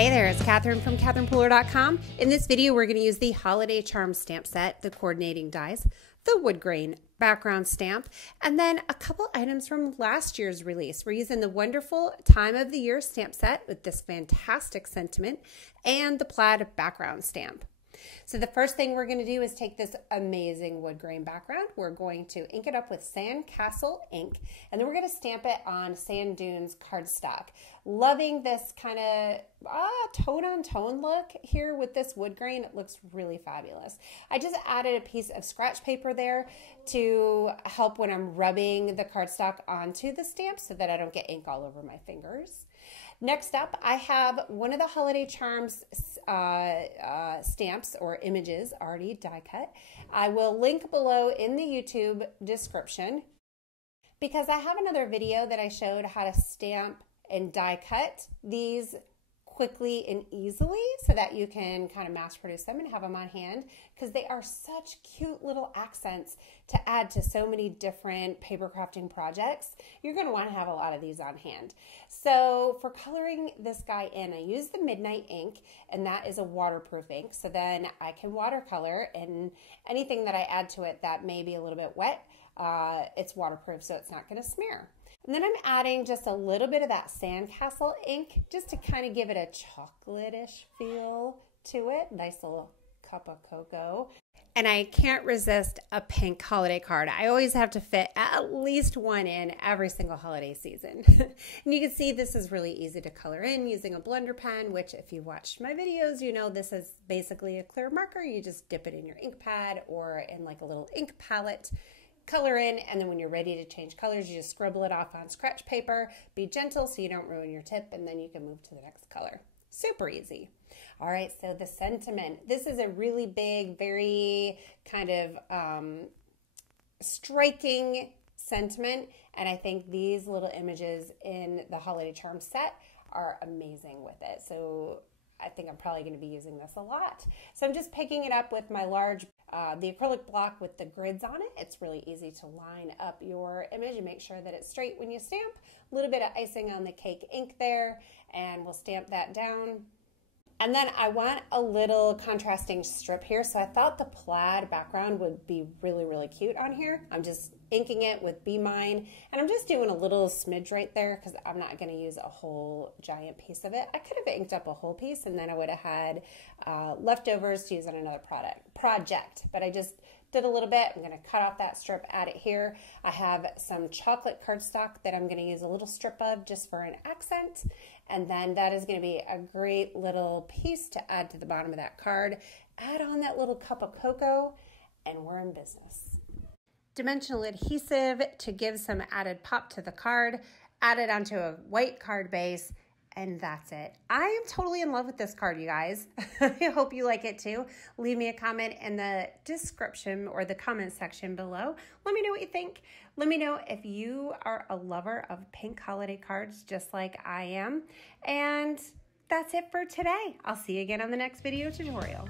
Hey there, it's Catherine from CatherinePooler.com. In this video, we're going to use the Holiday Charm stamp set, the coordinating dies, the Woodgrain background stamp, and then a couple items from last year's release. We're using the wonderful time of the year stamp set with this fantastic sentiment and the Plaid background stamp. So the first thing we're going to do is take this amazing wood grain background. We're going to ink it up with Sandcastle ink, and then we're going to stamp it on Sand Dunes cardstock. Loving this kind of tone-on-tone look here with this wood grain. It looks really fabulous. I just added a piece of scratch paper there to help when I'm rubbing the cardstock onto the stamp so that I don't get ink all over my fingers. Next up, I have one of the Holiday Charms stamps or images already die cut. I will link below in the YouTube description because I have another video that I showed how to stamp and die cut these quickly and easily so that you can kind of mass produce them and have them on hand because they are such cute little accents to add to so many different paper crafting projects. You're going to want to have a lot of these on hand. So for coloring this guy in, I use the Midnight ink, and that is a waterproof ink. So then I can watercolor, and anything that I add to it that may be a little bit wet, it's waterproof, so it's not going to smear. And then I'm adding just a little bit of that Sandcastle ink just to kind of give it a chocolate-ish feel to it. Nice little cup of cocoa. And I can't resist a pink holiday card. I always have to fit at least one in every single holiday season. And you can see this is really easy to color in using a blender pen, which if you watched my videos, you know this is basically a clear marker. You just dip it in your ink pad or in like a little ink palette, color in, and then when you're ready to change colors, you just scribble it off on scratch paper. Be gentle so you don't ruin your tip, and then you can move to the next color. Super easy. All right, so the sentiment. This is a really big, very kind of striking sentiment, and I think these little images in the Holiday Charm set are amazing with it. So I think I'm probably going to be using this a lot. So I'm just picking it up with my large, the acrylic block with the grids on it. It's really easy to line up your image and make sure that it's straight when you stamp. A little bit of icing on the cake ink there, and we'll stamp that down. And then I want a little contrasting strip here, so I thought the plaid background would be really, really cute on here. I'm just inking it with Be Mine, and I'm just doing a little smidge right there because I'm not going to use a whole giant piece of it. I could have inked up a whole piece, and then I would have had leftovers to use on another project, but I just did a little bit. I'm going to cut off that strip, add it here. I have some chocolate cardstock that I'm going to use a little strip of just for an accent. And then that is going to be a great little piece to add to the bottom of that card. Add on that little cup of cocoa, and we're in business. Dimensional adhesive to give some added pop to the card. Add it onto a white card base. And that's it. I am totally in love with this card, you guys. I hope you like it too. Leave me a comment in the description or the comment section below. Let me know what you think. Let me know if you are a lover of pink holiday cards just like I am. And that's it for today. I'll see you again on the next video tutorial.